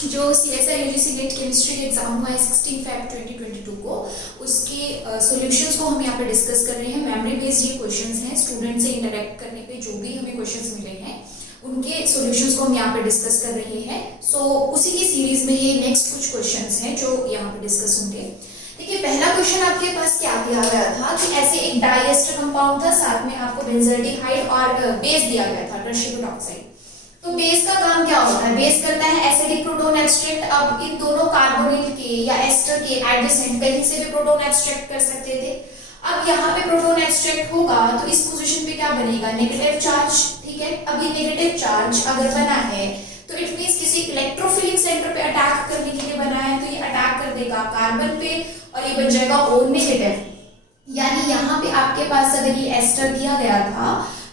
जो CSIR UGC gate chemistry के exam हुआ है 16 Feb 2022 को, उसके सॉल्यूशंस को हम यहाँ पे डिस्कस कर रहे हैं। मेमोरी बेस्ड ये क्वेश्चंस हैं, स्टूडेंट से इंटरेक्ट करने पे जो भी हमें क्वेश्चंस मिले हैं उनके सॉल्यूशंस को हम यहाँ पे डिस्कस कर रहे हैं। सो उसी की सीरीज में ये नेक्स्ट कुछ क्वेश्चंस हैं जो यहाँ पे डिस्कस होंगे। देखिए, पहला क्वेश्चन आपके पास क्या दिया गया था कि ऐसे एक डाइएस्टर कंपाउंड था, साथ में आपको बेंजल्डिहाइड और बेस दिया गया था टर्शियरी ऑक्साइड। तो बेस का काम क्या होता है? बेस करता है एसिडिक प्रोटॉन एब्स्ट्रैक्ट। अब इन दोनों कार्बोनिल के या एस्टर के एडजेसेंट कहीं से भी प्रोटॉन एब्स्ट्रैक्ट कर सकते थे। अब यहाँ पे प्रोटॉन एब्स्ट्रैक्ट होगा तो इस पोजीशन पे क्या बनेगा? Negative charge. ठीक है, अब ये नेगेटिव चार्ज अगर बना है तो इट मींस किसी इलेक्ट्रोफिलिक सेंटर पे अटैक करने के लिए बना है, तो ये अटैक कर देगा कार्बन पे और ये बन जाएगा O नेगेटिव। यानी यहाँ पे आपके पास अगर ये एस्टर दिया गया था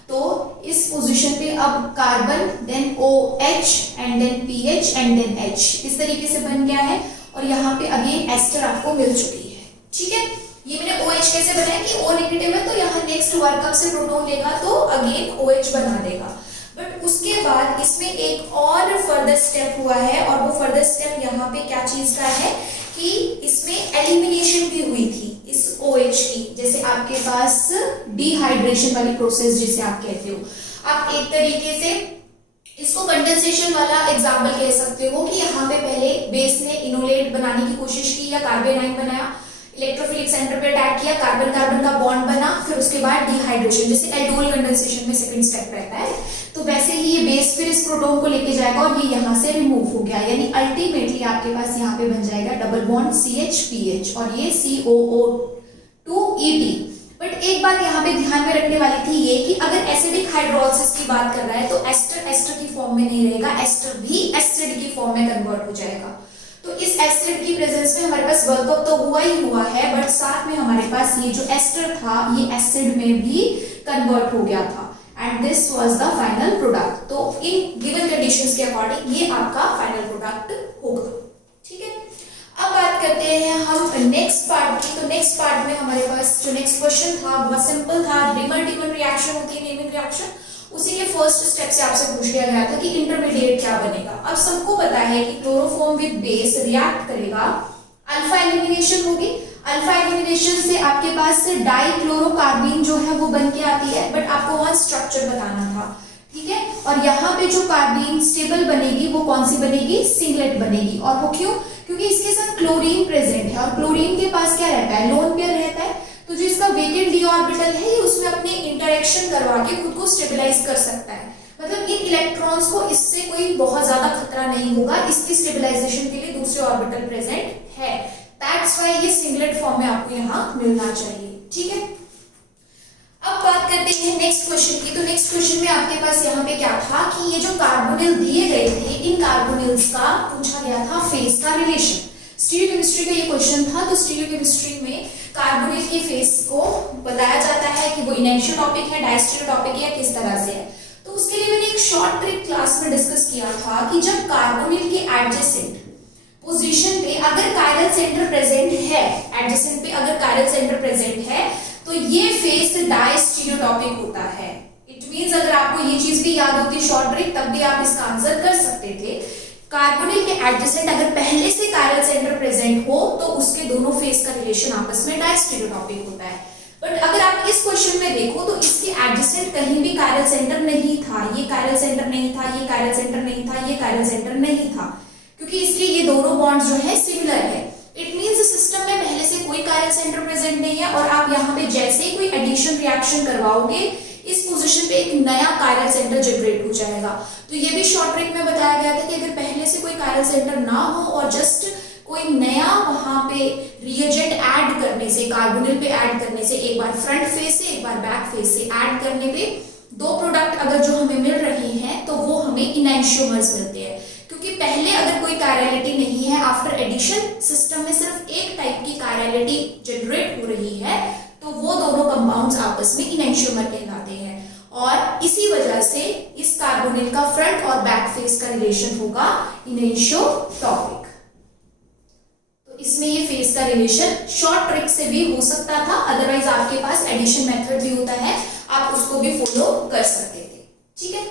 तो इस पोजीशन पे अब carbon then OH and then PH and then H इस तरीके से बन गया है और यहाँ पे अगेन एस्टर आपको मिल चुकी है। ठीक है, ये मैंने OH कैसे बनाया कि O नेगेटिव है तो यहाँ नेक्स्ट वर्कअप से प्रोटॉन लेगा तो अगेन OH बना देगा। बट उसके बाद इसमें एक और फर्दर स्टेप हुआ है और वो फर्दर स्टेप यहाँ पे क्या चीज का है कि इसमें एलिमिनेशन भी हुई थी इस OH की। जैसे आपके पास डिहाइड्रेशन वाली प्रोसेस जिसे आप कहते हो, आप एक तरीके से इसको कंडेंसेशन वाला एग्जाम्पल कह सकते हो कि यहाँ पे पहले बेस ने इनोलेट बनाने की कोशिश की या कार्बन आयन बनाया, इलेक्ट्रोफिलिक सेंटर पे अटैक किया, कार्बन कार्बन का बॉन्ड बना, फिर उसके बाद डिहाइड्रेशन जैसे एल्डोल कंडेंसेशन में सेकंड स्टेप रहता है, तो वैसे ही ये बेस फिर इस प्रोटॉन को लेके जाएगा और ये यहाँ से रिमूव हो गया। यानी अल्टीमेटली आपके पास यहाँ पे बन जाएगा डबल बॉन्ड CH-PH और ये COO2ET। बट एक बात यहाँ पे ध्यान में रखने वाली थी ये कि अगर एसिडिक हाइड्रोलिसिस की बात कर रहा है तो एस्टर एस्टर की फॉर्म में नहीं रहेगा, एस्टर भी एसिड की फॉर्म में कन्वर्ट हो जाएगा। तो इस एसिड की प्रेजेंस में हमारे पास वर्कअप तो हुआ ही हुआ है, बट साथ में हमारे पास ये जो एस्टर था ये एसिड में भी कन्वर्ट हो गया था and this was the final product. तो इन गिवन कंडीशंस के अकॉर्डिंग ये आपका फाइनल प्रोडक्ट होगा। ठीक है, अब बात करते हैं हम नेक्स्ट पार्ट की। तो नेक्स्ट पार्ट में हमारे पास जो नेक्स्ट क्वेश्चन था बहुत सिंपल था, डिमर रिएक्शन होती है नेमिंग रिएक्शन, उसी के फर्स्ट स्टेप से आपसे पूछ लिया गया था कि इंटरमीडिएट क्या बनेगा। अब सबको पता है कि क्लोरोफॉर्म विद बेस रिएक्ट करेगा, अल्फा एलिमिनेशन होगी, अल्फा एलिमिनेशन से आपके पास डाइक्लोरोकार्बीन जो है वो बन के आती है, बट आपको वहां स्ट्रक्चर बताना था। ठीक है, और यहाँ पे जो कार्बीन स्टेबल बनेगी वो कौन सी बनेगी? सिंगलेट बनेगी। और वो क्यों? क्योंकि इसके साथ क्लोरीन प्रेजेंट है और क्लोरीन के पास क्या रहता है? लोन पेयर रहता है। तो जो इसका वेकेंट डी ऑर्बिटल है ये उसमें अपने इंटरेक्शन करवा के खुद को स्टेबलाइज कर सकता है। मतलब इन इलेक्ट्रॉन्स को इससे कोई बहुत ज्यादा खतरा नहीं होगा, इसकी स्टेबलाइजेशन के लिए दूसरे ऑर्बिटल प्रेजेंट है। दैट्स व्हाई ये सिंगलेट फॉर्म में आपको यहाँ मिलना चाहिए। ठीक है, अब बात करते हैं नेक्स्ट क्वेश्चन की। तो नेक्स्ट क्वेश्चन में आपके पास यहाँ पे क्या था कि ये जो कार्बोनिल दिए गए थे इन कार्बोनिल्स का पूछा गया था फेस का रिलेशन। स्टीरियोकेमिस्ट्री का ये क्वेश्चन था। तो स्टीरियोकेमिस्ट्री में कार्बोनिल के फेस को बताया जाता है कि वो इनैक्शियोटॉपिक है, डायस्टेरियोटॉपिक है या किस तरह से है। तो उसके लिए मैंने एक शॉर्ट ट्रिक क्लास में डिस्कस किया था कि जब कार्बोनिल के एडजेसेंट पोजीशन पे अगर कायरल सेंटर प्रेजेंट है, एडजेसेंट पे अगर कायरल सेंटर प्रेजेंट है तो ये फेस डायस्टेरियोटॉपिक होता है। इट मींस अगर आपको ये चीज भी याद होती शॉर्ट ट्रिक तब भी आप इसका आंसर कर सकते थे। कार्बोनिल के एडजेसेंट अगर पहले से कायरल सेंटर प्रेजेंट हो तो उसके दोनों फेस का रिलेशन आपस में डायस्टेरियोटॉपिक होता है। बट अगर आप इस क्वेश्चन में देखो तो इसके एडजेसेंट कहीं भी कायरल सेंटर नहीं था, ये कायरल सेंटर नहीं था, ये कायरल सेंटर नहीं था, ये कायरल सेंटर नहीं था, क्योंकि इसलिए ये दोनों बॉन्ड्स जो है सिमिलर है। इट मींस सिस्टम में पहले से कोई कायरल सेंटर प्रेजेंट नहीं है और आप यहाँ पे जैसे ही कोई एडिशन रिएक्शन करवाओगे इस पोजीशन पे एक नया कायरल सेंटर जनरेट हो जाएगा। तो ये भी शॉर्ट ट्रिक में बताया गया था कि अगर पहले से कोई कायरल सेंटर ना हो और जस्ट कोई नया वहां पे रिएजेंट ऐड करने से, कार्बोनिल पे ऐड करने से, एक बार फ्रंट फेस से एक बार बैक फेस से ऐड करने पे दो प्रोडक्ट अगर जो हमें मिल रहे हैं तो वो हमें इनैंशियोमर्स मिलते हैं। क्योंकि पहले अगर कोई कायरलिटी नहीं है, आफ्टर एडिशन सिस्टम में सिर्फ एक टाइप की कायरलिटी जनरेट हो रही है तो वो दोनों कंपाउंड्स आपस में इनैंशियोमर कहलाते हैं और इसी वजह से इस कार्बोनिल का फ्रंट और बैक फेस का रिलेशन होगा इनैंशियोटॉपिक। तो इसमें ये फेस का रिलेशन शॉर्ट ट्रिक से भी हो सकता था, अदरवाइज आपके पास एडिशन मेथड भी होता है, आप उसको भी फॉलो कर सकते थे। ठीक है,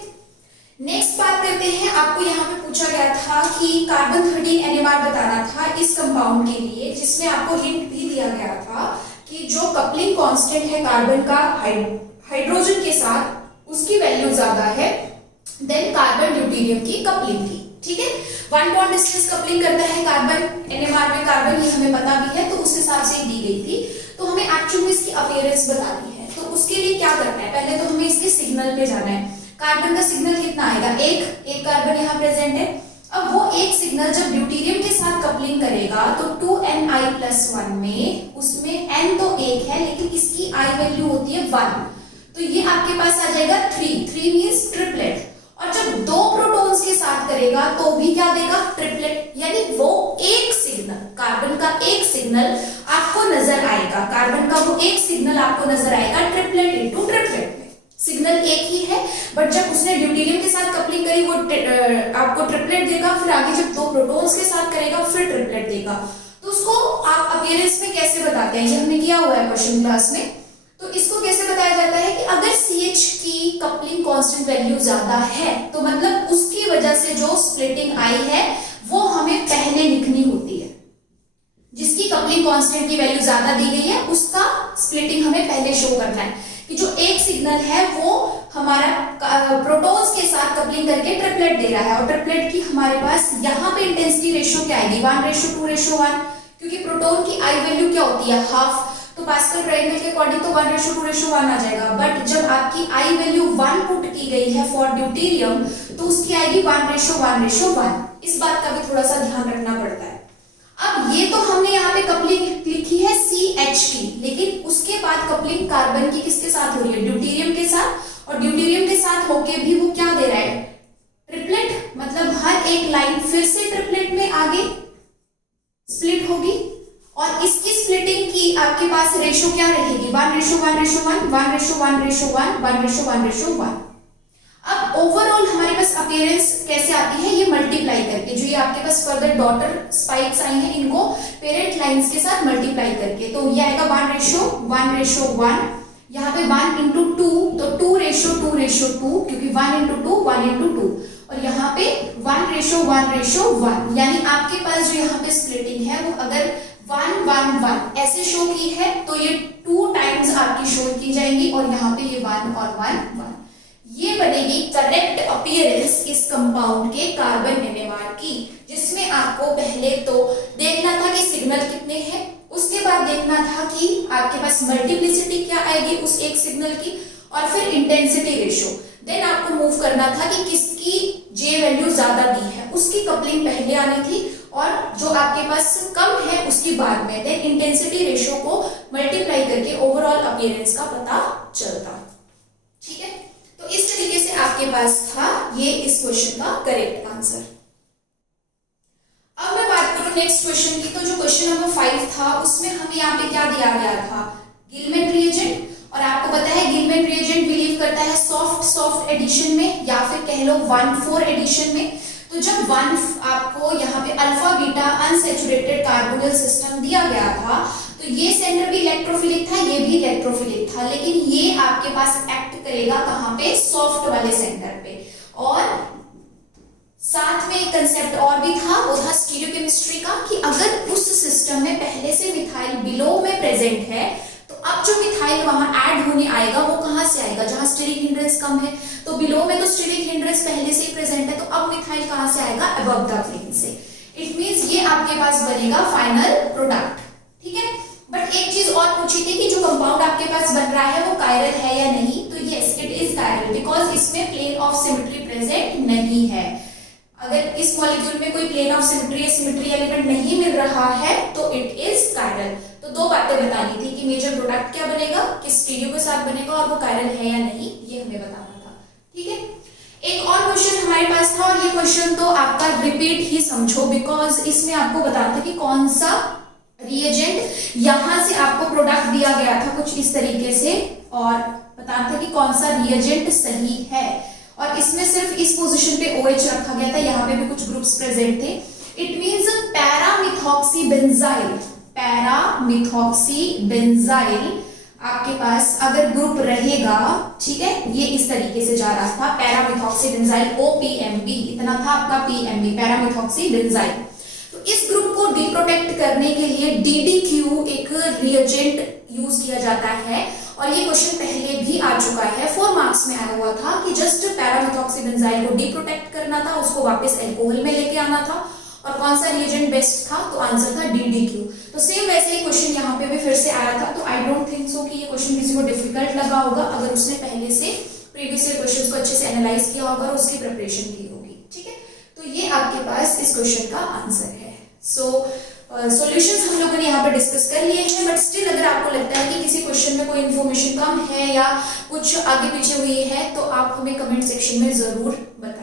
नेक्स्ट बात करते हैं, आपको यहाँ पे पूछा गया था कि कार्बन 13 NMR बताना था इस कंपाउंड के लिए, जिसमें आपको हिंट भी दिया गया था कि जो कपलिंग कांस्टेंट है कार्बन का हाइड्रोजन के साथ उसकी वैल्यू ज्यादा है देन कार्बन ड्यूटेरियम की कपलिंग की। ठीक है, 1 बॉन्ड डिस्टेंस कपलिंग करता है कार्बन NMR में, कार्बन ये हमें पता भी है, तो उस हिसाब से दी गई थी। तो हमें एक्चुअली इसकी अपीयरेंस बतानी है, तो उसके लिए क्या करना है, पहले तो हमें इसके सिग्नल पे जाना है। कार्बन का सिग्नल कितना आएगा, एक कार्बन यहाँ प्रेजेंट है। अब वो एक सिग्नल जब ड्यूटेरियम के साथ कपलिंग करेगा तो 2ni+1 में उसमें n तो एक है लेकिन इसकी i वैल्यू होती है 1, तो ये आपके पास आ जाएगा 3 मींस ट्रिपलेट। और जब 2 प्रोटॉन्स के साथ करेगा तो भी क्या देगा, ट्रिपलेट, यानी वो एक सिग्नल, कार्बन का एक सिग्नल आपको नजर आएगा, कार्बन का वो एक सिग्नल आपको नजर आएगा ट्रिपलेट इनटू ट्रिपलेट में। सिग्नल एक ही है, बट जब उसने ड्यूटेरियम के साथ कपलिंग करी वो आपको ट्रिपलेट देगा, फिर आगे जब 2 प्रोटॉन्स के साथ करेगा फिर ट्रिपलेट देगा। तो उसको आप अपीयरेंस में कैसे बताते हैं, ये हमने किया हुआ है क्वेश्चन क्लास में। तो इसको कैसे बताया जाता है कि अगर CH की कपलिंग कांस्टेंट वैल्यू ज्यादा है तो मतलब उसकी वजह से जो स्प्लिटिंग आई है वो हमें पहले लिखनी होती है। जिसकी कपलिंग कांस्टेंट की वैल्यू ज्यादा दी गई है उसका स्प्लिटिंग हमें पहले शो करना है कि जो एक सिग्नल है वो हमारा प्रोटॉन्स के साथ कपलिंग करके ट्रिपलेट दे रहा है, और ट्रिपलेट की हमारे पास यहाँ पे इंटेंसिटी रेशियो क्या आएगी, 1:2:1, क्योंकि प्रोटॉन की आई वैल्यू क्या होती है, हाफ, तो पास्कल ट्रायंगल के अकॉर्डिंग तो 1:2:1 आ जाएगा। बट जब आपकी आई वैल्यू 1 पुट की गई है फॉर ड्यूटेरियम तो उसकी आएगी 1:1:1। इस बात का भी थोड़ा सा ध्यान रखना पड़ता है। अब ये तो हमने यहाँ पे कपलिंग लिखी है CH की, लेकिन उसके बाद कपलिंग कार्बन की किसके साथ हो रही है, ड्यूटेरियम के साथ, और ड्यूटेरियम के साथ होके भी वो क्या दे रहा है, ट्रिपलेट, मतलब हर एक लाइन फिर से ट्रिपलेट में आगे स्प्लिट होगी, और इसकी स्प्लिटिंग की आपके पास रेशो क्या रहेगी, 1:1:1, 1:1:1, 1:1:1। अब ओवरऑल हमारे पास अपीयरेंस कैसे आती है, ये मल्टीप्लाई करके, जो ये आपके पास फर्दर डॉटर स्पाइक्स आई हैं इनको पेरेंट लाइंस के साथ मल्टीप्लाई करके, तो ये आएगा 1:1:1, यहाँ पे 1:2, तो 2:2:2, क्योंकि 1:2 1:2, और यहाँ पे 1:1:1, यानी आपके पास जो यहाँ पे स्प्लिटिंग है वो अगर 1:1:1 ऐसे शो की है तो ये 2 टाइम्स आपकी शो की जाएंगी, और यहाँ पे ये 1 और 1:1। ये बनेगी करेक्ट अपीयरेंस इस कंपाउंड के कार्बन NMR की, जिसमें आपको पहले तो देखना था कि सिग्नल कितने हैं, उसके बाद देखना था कि आपके पास मल्टीप्लिसिटी क्या आएगी उस एक सिग्नल की, और फिर इंटेंसिटी रेशियो। देन आपको मूव करना था कि किसकी J वैल्यू ज्यादा दी है, उसकी कपलिंग पहले आनी थी, और जो आपके पास कम है उसकी बाद में। देन इंटेंसिटी रेशियो को मल्टीप्लाई करके ओवरऑल अपीयरेंस का पता चलता। ठीक है, तो इस तरीके से आपके पास था ये इस क्वेश्चन का करेक्ट आंसर। अब मैं बात करूं नेक्स्ट क्वेश्चन की, तो जो क्वेश्चन नंबर 5 था उसमें हमें यहाँ पे क्या दिया गया था, गिलमैन रिएजेंट, और आपको पता है गिलमैन रिएजेंट बिलीव करता है सॉफ्ट एडिशन में या फिर कह लो 1,4 एडिशन में। तो जब आपको यहाँ पे alpha beta unsaturated carbonyl system दिया गया था तो ये सेंटर भी इलेक्ट्रोफिलिक था, ये भी इलेक्ट्रोफिलिक था, लेकिन ये आपके पास एक्ट करेगा कहाँ पे, सॉफ्ट वाले सेंटर पे। और साथ में एक कंसेप्ट और भी था, वो था स्टीरियोकेमिस्ट्री का, कि अगर उस सिस्टम में पहले से मिथाइल बिलो में प्रेजेंट है तो अब जो मिथाइल वहां ऐड होने आएगा वो कहां से आएगा, जहां स्टीरिक हिंड्रेंस कम है, तो बिलो में तो स्टीरिक हिंड्रेंस पहले से ही प्रेजेंट है, तो अब मिथाइल कहां से आएगा, अबव द प्लेन से। इट मींस ये आपके पास बनेगा फाइनल प्रोडक्ट। ठीक है, बट एक चीज और पूछी थी कि जो कंपाउंड आपके पास बन रहा है वो कायरल है या नहीं, तो yes it is chiral, because इसमें प्लेन ऑफ सिमेट्री प्रेजेंट नहीं है। अगर इस मॉलिक्यूल में कोई प्लेन ऑफ सिमेट्री एलिमेंट नहीं मिल रहा है तो इट इज कायरल। तो 2 बातें बतानी थी कि मेजर प्रोडक्ट क्या बनेगा, किस स्टीरियो के साथ बनेगा, और वो कायरल है या नहीं, ये हमें बताना था। ठीक है, एक और क्वेश्चन हमारे पास था, और ये क्वेश्चन तो आपका रिपीट ही समझो, बिकॉज इसमें आपको बताना था कि कौन सा रिएजेंट, यहां से आपको प्रोडक्ट दिया गया था कुछ इस तरीके से, और बताना था कि कौन सा रिएजेंट सही है, और इसमें सिर्फ इस पोजीशन पे OH रखा गया था, यहाँ पे भी कुछ ग्रुप्स प्रेजेंट थे। इट मींस पैरामिथॉक्सीबेंजाइल आपके पास अगर ग्रुप रहेगा, ठीक है, ये इस तरीके से जा रहा था, पैरामिथॉक्सीबेंजाइल OPMB, इतना था आपका PMB, पैरामिथॉक्सीबेंजाइल। तो इस ग्रुप को डिप्रोटेक्ट करने के लिए DDQ एक रिएजेंट यूज किया जाता है, और ये क्वेश्चन पहले भी आ चुका है, 4 मार्क्स में आया हुआ था कि जस्ट पैरामिथॉक्सीबेंजाइल को डिप्रोटेक्ट करना था, उसको वापस एल्कोहल में लेके आना था, और कौन सा रिएजेंट बेस्ट था, तो आंसर था DDQ। तो सेम वैसे ही क्वेश्चन यहाँ पे भी फिर से आया था, तो आई डोंट थिंक सो कि ये क्वेश्चन किसी को डिफिकल्ट लगा होगा, अगर उसने पहले से प्रीवियस ईयर क्वेश्चंस को अच्छे से एनालाइज किया होगा और उसकी प्रिपरेशन की होगी, ठीक है। तो ये आपके पास इस क्वेश्चन का आंसर है। सो सॉल्यूशंस हम लोगों ने यहाँ पे डिस्कस कर लिए हैं, बट स्टिल अगर आपको लगता है कि किसी क्वेश्चन में कोई इन्फॉर्मेशन कम है या कुछ आगे पीछे हुई है, तो आप हमें कमेंट सेक्शन में जरूर बताएं।